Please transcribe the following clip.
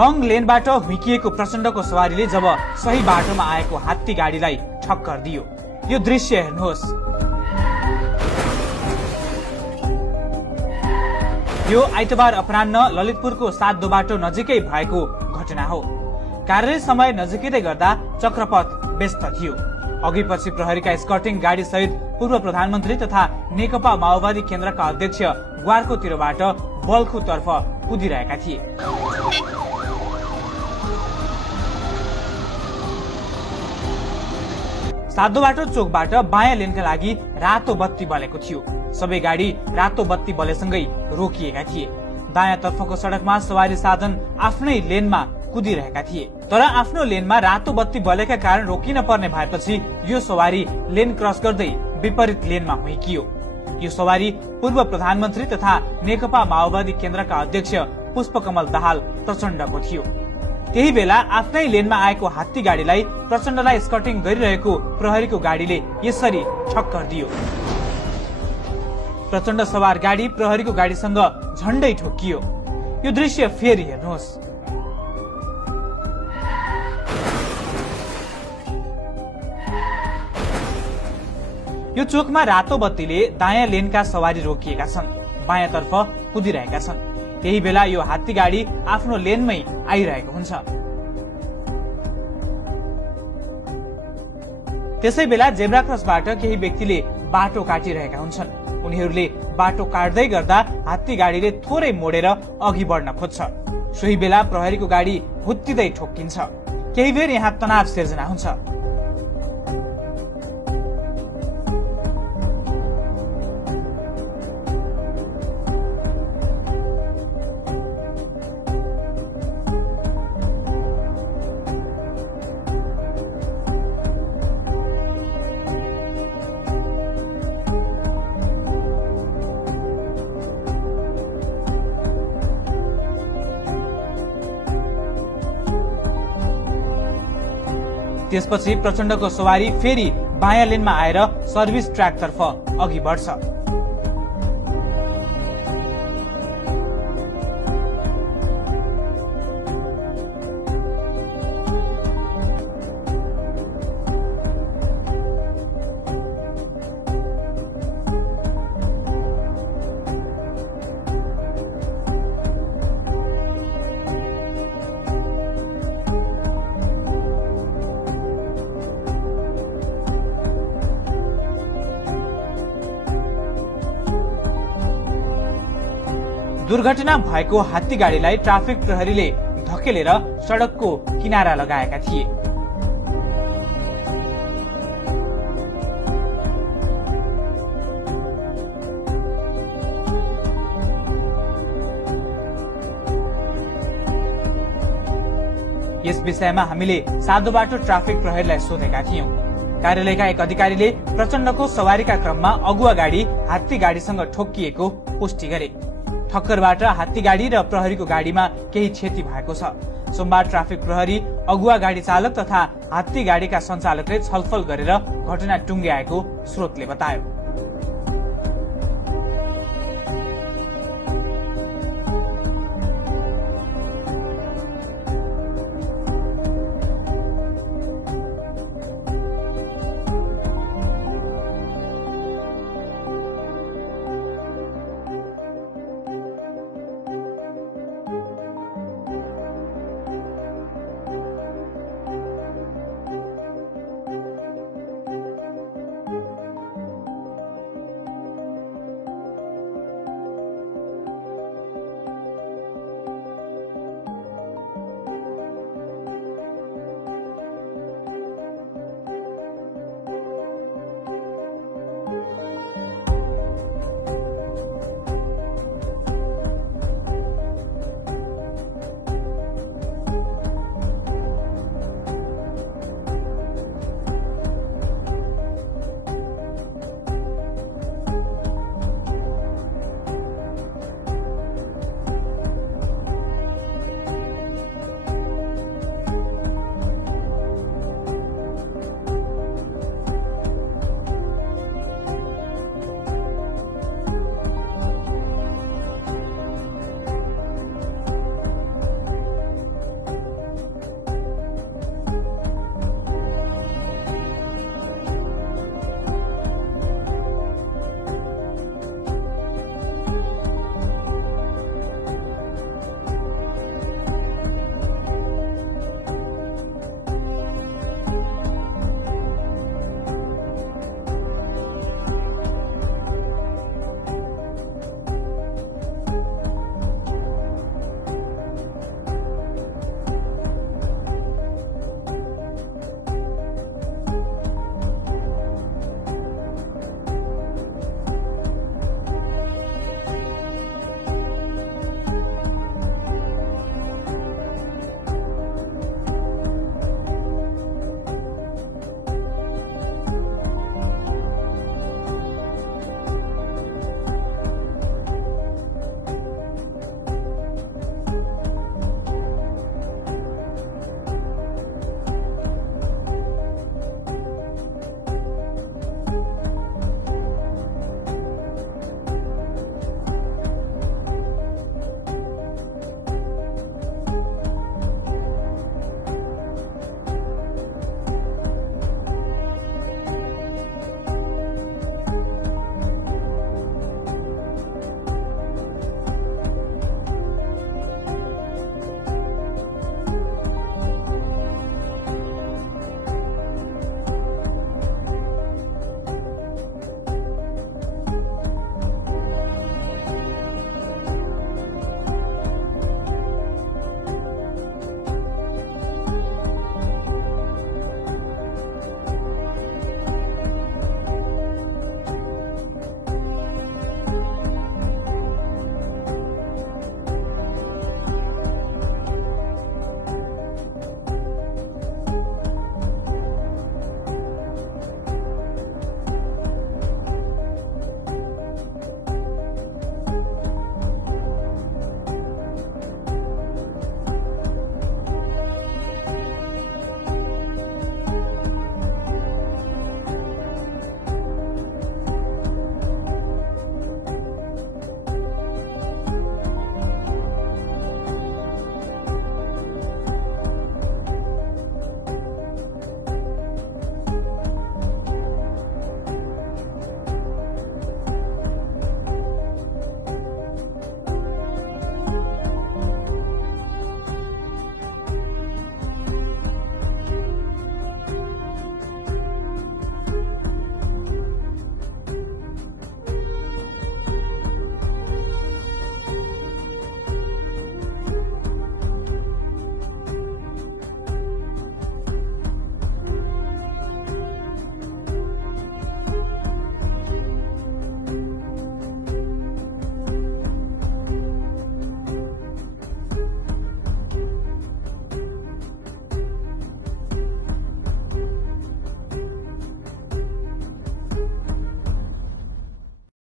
रङ लेनबाट हुइकिएको प्रचण्डको सवारीले जब सही बाटोमा आएको हात्ती गाडीलाई ठक्कर दियो। यो दृश्य हेर्नुहोस्। यो आइतबार अपराह्न ललितपुरको 7 बाटो नजिकै भएको घटना हो। कार्यालय समय नजिकै गर्दा चक्रपथ व्यस्त थियो। अघि पछि प्रहरीका स्कर्टिङ गाडी सहित पूर्व प्रधानमन्त्री तथा नेकपा माओवादी केन्द्रका अध्यक्ष ग्वारको तिरबाट बल्खु तर्फ कुदिरहेका थिए। सातो बाटो चोकबाट बायाँ लेनका लागि रातो बत्ती बलेको थियो। सबै गाडी रातो बत्ती बलेसँगै रोकिएका थिए। दायाँ तर्फको सड़कमा सवारी साधन आफ्नै लेनमा कुदिरहेका थिए, तर आफ्नो लेनमा रातो बत्ती बलेका कारण रोकिन पर्ने भएपछि यो सवारी लेन क्रस गर्दै विपरीत लेनमा हुइकियो। यो सवारी पूर्व प्रधानमन्त्री तथा नेकपा माओवादी केन्द्रका अध्यक्ष पुष्पकमल दाहाल प्रचण्डको थियो। त्यही बेला आफ्नै लेनमा आएको हात्ती गाडीलाई प्रचण्डलाई स्कर्टिङ गरिरहेको प्रहरीको गाडीले यसरी ठक्कर दियो। प्रचण्ड सवार गाडी प्रहरीको गाडीसँग झण्डै ठोकियो। यो दृश्य फेरि हेर्नुहोस्। यो चोकमा रातो बत्तीले दायाँ लेनका सवारी रोकिएका छन्, बायाँ तर्फ कुदिरहेका छन्। त्यही बेला यो हात्ती गाडी आफ्नो लेनमै आइरहेको हुन्छ। त्यसै बेला जेब्रा क्रसबाट केही व्यक्तिले बाटो काटिरहेका हुन्छन्। उनीहरूले बाटो काट्दै गर्दा हात्ती गाडीले थोरै मोडेर अघि बढ्न खोज्छ। सोही बेला प्रहरीको गाडी हुत्तिदै ठोक्किन्छ। केही बेर यहाँ तनाव सिर्जना हुन्छ। त्यसपछि प्रचण्डको सवारी फेरि बायाँ लेनमा आएर सर्भिस ट्र्याक तर्फ अघि बढ्छ। दुर्घटना भएको हात्ती गाडीलाई ट्राफिक प्रहरीले धकेलेर सड़कको किनारा लगाएका थिए। यस विषयमा हामीले सातो बाटो ट्राफिक प्रहरीलाई सोधेका थियौं। कार्यालयका एक अधिकारीले प्रचण्डको सवारीका क्रममा अगुवा गाडी हात्ती गाडीसँग ठोक्किएको पुष्टि गरे। ठक्करबाट हात्ती गाडी र प्रहरीको गाडीमा केही क्षति भएको छ। सोमबार ट्राफिक प्रहरी, अगुवा गाडी चालक तथा हात्ती गाडीका सञ्चालकले छलफल गरेर घटना टुंग्याएको स्रोतले बतायो।